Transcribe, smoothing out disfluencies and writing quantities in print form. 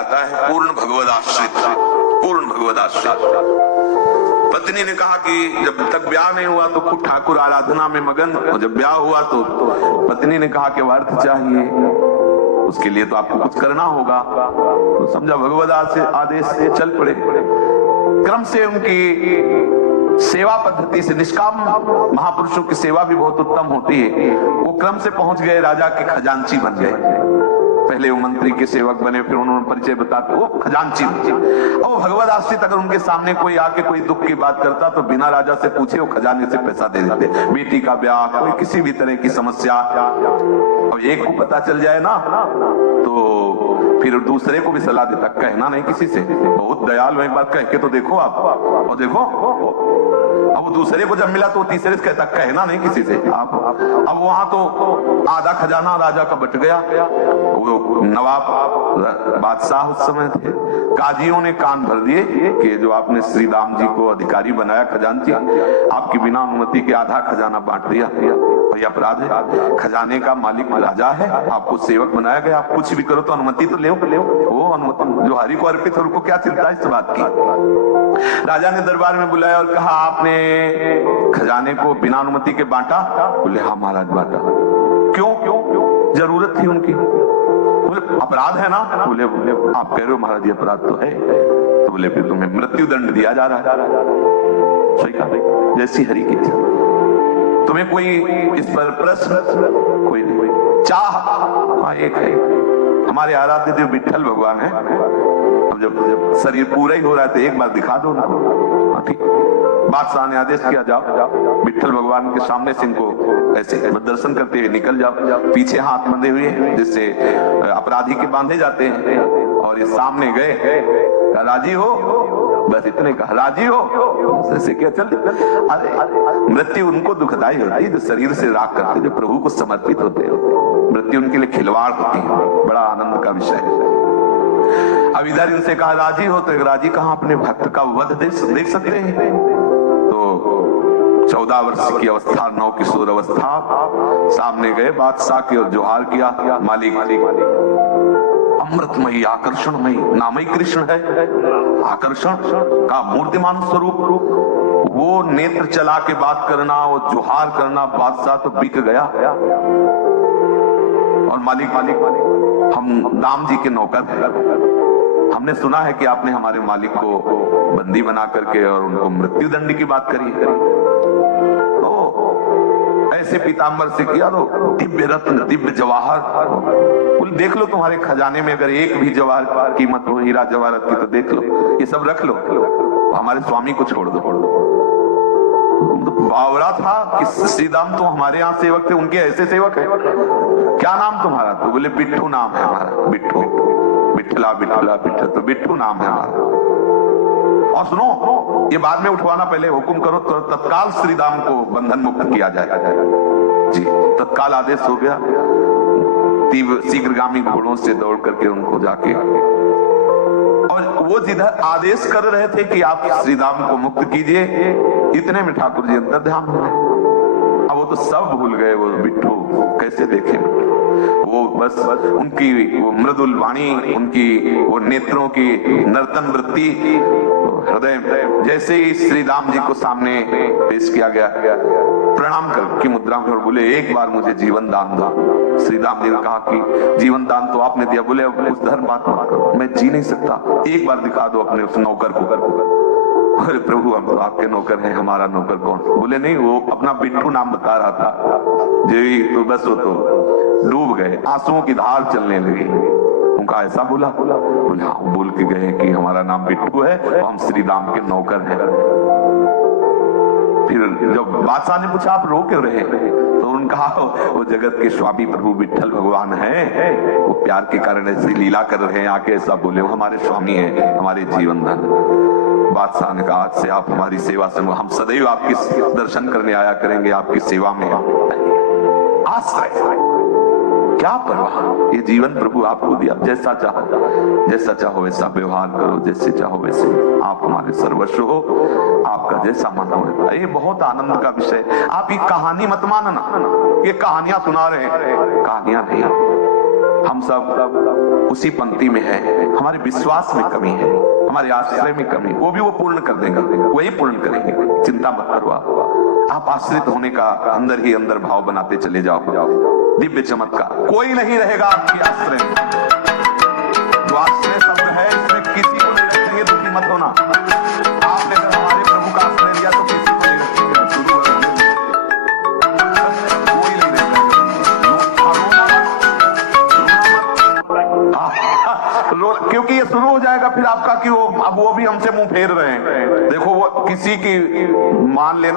कहलाता है पूर्ण भगवदाश्रित। पूर्ण भगवदाश्रित। पत्नी ने कहा कि जब तक ब्याह नहीं हुआ तो खुद ठाकुर आराधना में मगन, और जब ब्याह हुआ तो पत्नी ने कहा कि अर्थ चाहिए, उसके लिए तो आपको कुछ करना होगा। तो समझा भगवद आदेश से चल पड़े। क्रम से उनकी सेवा पद्धति से, निष्काम महापुरुषों की सेवा भी बहुत उत्तम होती है, वो क्रम से पहुंच गए राजा के खजांची बन गए। पहले वो मंत्री के सेवक बने, फिर उन्होंने परिचय बताते वो खजांची बने। और भगवद आश्रित अगर उनके सामने कोई आके कोई दुख की बात करता तो बिना राजा से पूछे वो खजाने से पैसा दे देते। बेटी का ब्याह, कोई किसी भी तरह की समस्या, अब एक को पता चल जाए ना तो फिर दूसरे को भी सलाह देता, कहना नहीं किसी से, बहुत दयालु है, एक बार कह के तो देखो आप, और देखो। अब वो दूसरे को जब मिला तो तीसरे से कहता, कहना नहीं किसी से आप। अब वहां तो आधा खजाना राजा का बट गया। वो नवाब बादशाह उस समय थे, काजियों ने कान भर दिए कि जो आपने श्री राम जी को अधिकारी बनाया खजांची, आपकी बिना अनुमति के आधा खजाना बांट दिया, ये अपराध है। खजाने का मालिक राजा है, आपको सेवक बनाया गया, आप कुछ भी करो तो अनुमति तो ले। वो अनुमति जो हरि को अर्पित है उनको क्या चिंता इस बात की। राजा ने दरबार में बुलाया और कहा, आपने खजाने को बिना अनुमति के बांटा? बोले हाँ महाराज बांटा। क्यों? जरूरत थी उनकी। बोले अपराध है ना? बोले आप कह रहे हो महाराज ये अपराध तो है। तो बोले फिर तुम्हें मृत्यु दंड दिया जा रहा है। सही कहा, जैसी हरि की इच्छा। तुम्हें कोई इस पर प्रश्न? कोई नहीं। चाह एक है, हमारे आराध्य देव विठ्ठल भगवान है। अब जब शरीर पूरा ही हो रहा है तो एक बार दिखा दो उनको। ठीक, बादशाह ने आदेश किया, जाओ विठ्ठल भगवान के सामने से इनको ऐसे दर्शन करते हुए निकल जाओ। पीछे हाथ बंधे हुए जिससे अपराधी के बांधे जाते हैं, और ये सामने गए, राजी हो? बस इतने कहा, राजी हो? ऐसे क्या चल। अरे मृत्यु उनको दुखदाई होती है जो शरीर से राग करते, जो प्रभु को समर्पित होते हैं। मृत्यु उनके लिए खिलवाड़ होती है, बड़ा आनंद का विषय है। अब इधर इनसे कहा राजी हो, तो एक राजी कहा अपने भक्त का वध देख सकते हैं। तो 14 वर्ष की अवस्था, 9 किशोर अवस्था, सामने गए बादशाह की और जोहार किया, मालिक अमृतमयी आकर्षणमयी नामई कृष्ण है। आकर्षण का मूर्तिमान स्वरूप, वो नेत्र चला के बात करना, वो जोहार करना, बादशाह तो बिक गया। और मालिक हम दाम जी के नौकर हैं, हमने सुना है कि आपने हमारे मालिक को बंदी बना करके और उनको मृत्यु दंड की बात करी है। तो ऐसे पीताम्बर से किया तो दिव्य रत्न, दिव्य जवाहर, बोल देख लो तुम्हारे खजाने में अगर एक भी जवाहर की कीमत हो, हीरा जवाहरत की, तो देख लो, ये सब रख लो, हमारे स्वामी को छोड़ दो। बावरा था कि श्रीदाम तो हमारे यहाँ सेवक थे, उनके ऐसे सेवक है। क्या नाम तुम्हारा? तो बोले बिट्ठू नाम है हमारा। बिट्ठू, बिट्ठला बिट्ठला बिट्ठा, तो बिट्ठू नाम है हमारा। और सुनो, ये बाद में उठवाना, पहले हुक्म करो तो तत्काल श्रीदाम को बंधन मुक्त किया जाएगा। जी, तत्काल आदेश हो गया। तीव्र शीघ्रगामी घोड़ों से दौड़ करके उनको जाके, और वो जिधर आदेश कर रहे थे कि आप श्रीदाम को मुक्त कीजिए, इतने में ठाकुर जी अंदर ध्यान हो गए। अब वो तो सब भूल गए, वो बिट्ठू कैसे देखें। वो बस उनकी वो मृदुल वाणी, उनकी वो नेत्रों की नर्तन वृत्ति, हृदय जैसे ही श्री राम जी को सामने पेश किया गया, प्रणाम करके मुद्रा में और बोले एक बार मुझे जीवन दान दो। श्री राम जी ने कहा कि जीवन दान तो आपने दिया, बोले अब उस धर्म बात मत करो, मैं जी नहीं सकता, एक बार दिखा दो अपने उस नौकर को। अरे प्रभु हम तो आपके नौकर हैं, हमारा नौकर कौन? बोले नहीं, वो अपना बिट्ठू नाम बता रहा था जी, तो बस वो तो डूब गए, आंसुओं की धार चलने लगी। उनका ऐसा बोला? बोले हाँ, बोल के गए कि हमारा नाम बिट्ठू है और हम श्री राम के नौकर हैं। फिर जब बादशाह ने पूछा आप रो क्यों रहे, तो उन्होंने कहा वो जगत के स्वामी प्रभु विठ्ठल भगवान है, वो प्यार के कारण ऐसी लीला कर रहे हैं, आके ऐसा बोले, वो हमारे स्वामी है, हमारे जीवन धन। बादशाह ने कहा आज से आप हमारी सेवा से, हम सदैव आपके दर्शन करने आया करेंगे, आपकी सेवा में आश्रय। क्या परवाह, ये जीवन प्रभु आपको दिया, जैसा चाहो वैसा व्यवहार करो, जैसे चाहो वैसे, आप हमारे सर्वस्व हो, आपका जैसा मन हो। ये बहुत आनंद का विषय। आप ये कहानी मत मानना, ये कहानियां सुना रहे हैं, कहानियां नहीं। हम सब उसी पंक्ति में है, हमारे विश्वास में कमी है, हमारे आश्रय में कमी, वो भी वो पूर्ण कर देंगे, वही पूर्ण करेंगे, चिंता मत करो आप आश्रित होने का अंदर ही अंदर भाव बनाते चले जाओ। दिव्य चमत्कार, कोई नहीं रहेगा आपकी आश्रय में। जो आश्रय शब्द है इसमें किसी को नहीं रखेंगे, दुखी मत होना। आपने जब हमारे प्रभु का आश्रय लिया तो किसी को नहीं रखेंगे, शुरू कोई नहीं रहेगा। क्योंकि ये शुरू हो जाएगा फिर आपका कि वो अब वो भी हमसे मुंह फेर रहे हैं। देखो वो किसी की मान लेना